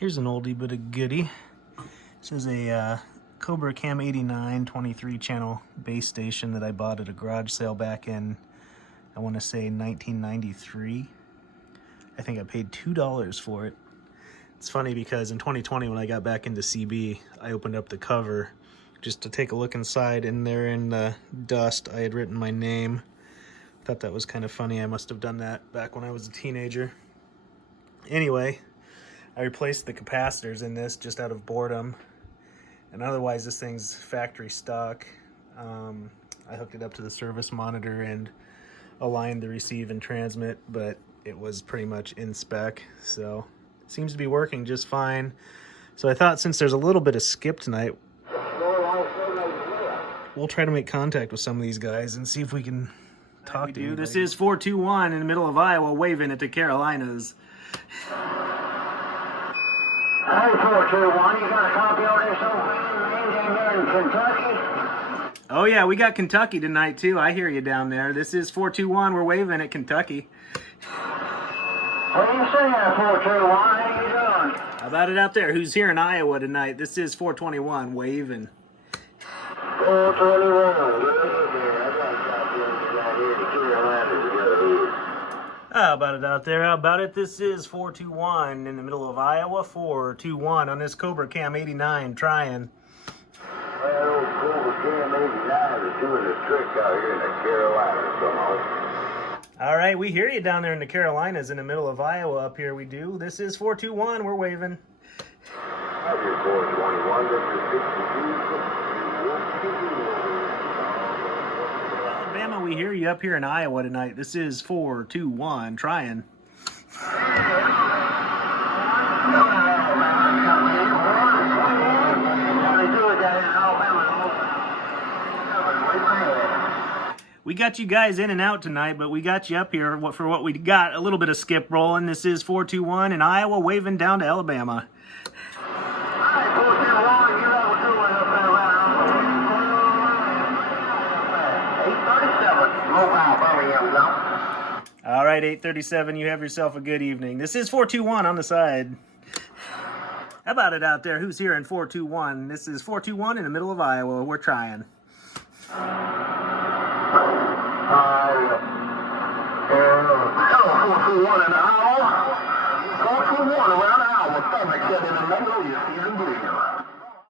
Here's an oldie but a goodie. This is a Cobra Cam 89 23 channel base station that I bought at a garage sale back in, I want to say 1993. I think I paid $2 for it. It's funny because in 2020 when I got back into CB, I opened up the cover just to take a look inside, and there in the dust I had written my name. Thought that was kind of funny. I must have done that back when I was a teenager. Anyway, I replaced the capacitors in this just out of boredom, and otherwise this thing's factory stock. I hooked it up to the service monitor and aligned the receive and transmit, but it was pretty much in spec, so it seems to be working just fine. So I thought, since there's a little bit of skip tonight, we'll try to make contact with some of these guys and see if we can talk to you. This is 421 in the middle of Iowa, waving at the Carolinas. Hey, 421, you got a copy on this old man in Kentucky? Oh yeah, we got Kentucky tonight too. I hear you down there. This is 421, we're waving at Kentucky. What are you saying, 421? How you doing? How about it out there? Who's here in Iowa tonight? This is 421, waving. 421, How about it out there? How about it? This is 421 in the middle of Iowa. 421 on this Cobra Cam 89 trying. That old Cobra Cam 89 is doing a trick out here in the Carolinas somehow. All right, we hear you down there in the Carolinas in the middle of Iowa. Up here we do. This is 421. We're waving. Roger, 421. This is 62. Alabama, we hear you up here in Iowa tonight. This is 421 trying. We got you guys in and out tonight, but we got you up here for what we got. A little bit of skip rolling. This is 421 in Iowa, waving down to Alabama. All right, 837, you have yourself a good evening. This is 421 on the side. How about it out there? Who's here in 421? This is 421 in the middle of Iowa. We're trying. 421 in Iowa. 421 around Iowa. Stomach said in the middle, you see them bleeding.